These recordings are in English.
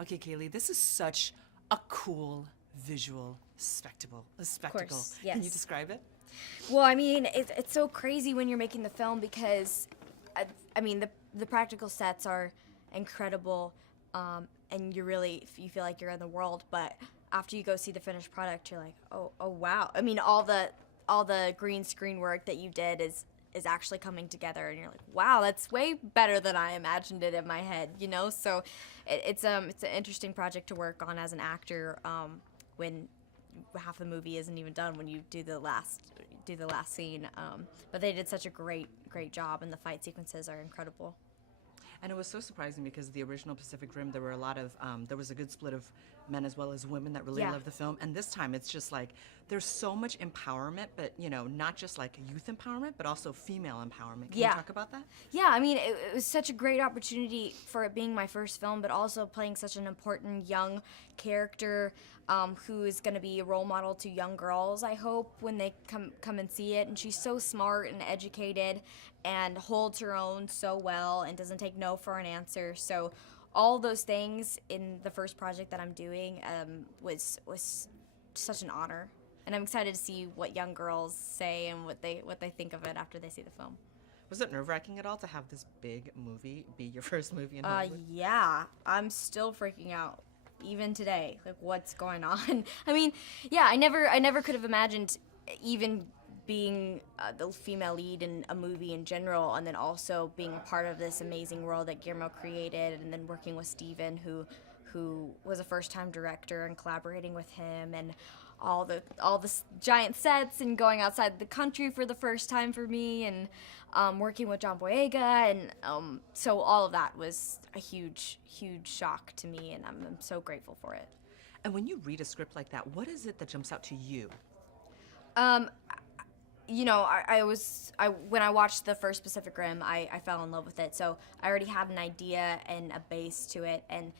Okay, Cailee, this is such a cool visual spectacle. A spectacle. Of course, yes. Can you describe it? Well, I mean, it's so crazy when you're making the film because, I mean, the practical sets are incredible, and you feel like you're in the world. But after you go see the finished product, you're like, oh wow. I mean, all the green screen work that you did is actually coming together, and you're like, wow, that's way better than I imagined it in my head, you know. So it's an interesting project to work on as an actor when half the movie isn't even done when you do the last scene. But they did such a great job, and the fight sequences are incredible. And it was so surprising because the original Pacific Rim, there were a lot of, there was a good split of men as well as women that really loved the film. And this time it's just like, there's so much empowerment, but you know, not just like youth empowerment, but also female empowerment. Can you talk about that? Yeah, I mean, it was such a great opportunity for it being my first film, but also playing such an important young character who is going to be a role model to young girls, I hope, when they come and see it. And she's so smart and educated and holds her own so well and doesn't take no for an answer. So all those things in the first project that I'm doing was such an honor. And I'm excited to see what young girls say and what they think of it after they see the film. Was it nerve-wracking at all to have this big movie be your first movie in Hollywood? Yeah, I'm still freaking out even today. Like, what's going on? I mean, yeah, I never could have imagined even being the female lead in a movie in general, and then also being a part of this amazing world that Guillermo created, and then working with Steven, who was a first-time director, and collaborating with him, and all the giant sets, and going outside the country for the first time for me, and working with John Boyega, and so all of that was a huge shock to me, and I'm so grateful for it. And when you read a script like that, what is it that jumps out to you? You know, when I watched the first Pacific Rim, I fell in love with it. So I already had an idea and a base to it, and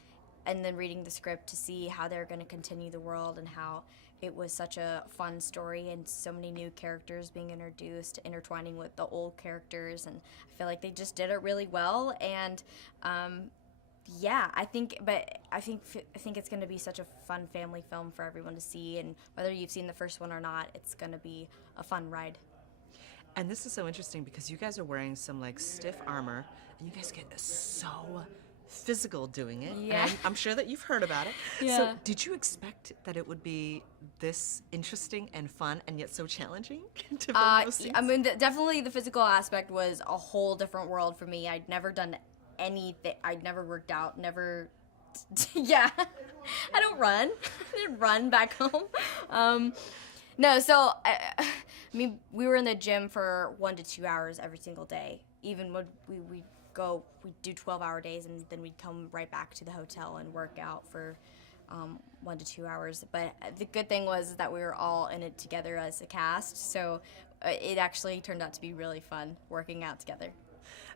then reading the script to see how they're going to continue the world and how it was such a fun story and so many new characters being introduced, intertwining with the old characters, and I feel like they just did it really well. And yeah, I think it's going to be such a fun family film for everyone to see, and whether you've seen the first one or not, it's going to be a fun ride. And this is so interesting because you guys are wearing some like stiff armor, and you guys get so physical doing it. Yeah. And I'm sure that you've heard about it. Yeah. So did you expect that it would be this interesting and fun and yet so challenging to film those scenes? I mean, definitely the physical aspect was a whole different world for me. I'd never done anything. I'd never worked out, never. Yeah, I don't run. I didn't run back home. No, so I mean, we were in the gym for 1 to 2 hours every single day. Even when we'd do 12-hour days, and then we'd come right back to the hotel and work out for 1 to 2 hours. But the good thing was that we were all in it together as a cast, so it actually turned out to be really fun working out together.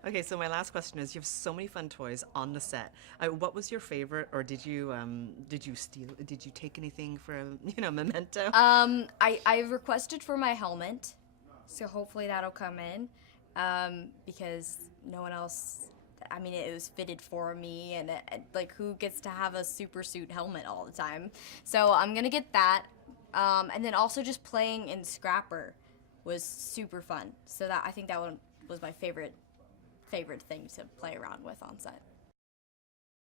Okay, so my last question is: you have so many fun toys on the set. What was your favorite, or did you steal? Did you take anything for a memento? I requested for my helmet, so hopefully that'll come in, because no one else. I mean, it was fitted for me, and like, who gets to have a super suit helmet all the time? So I'm gonna get that, and then also just playing in Scrapper was super fun. So I think that one was my favorite thing to play around with on set.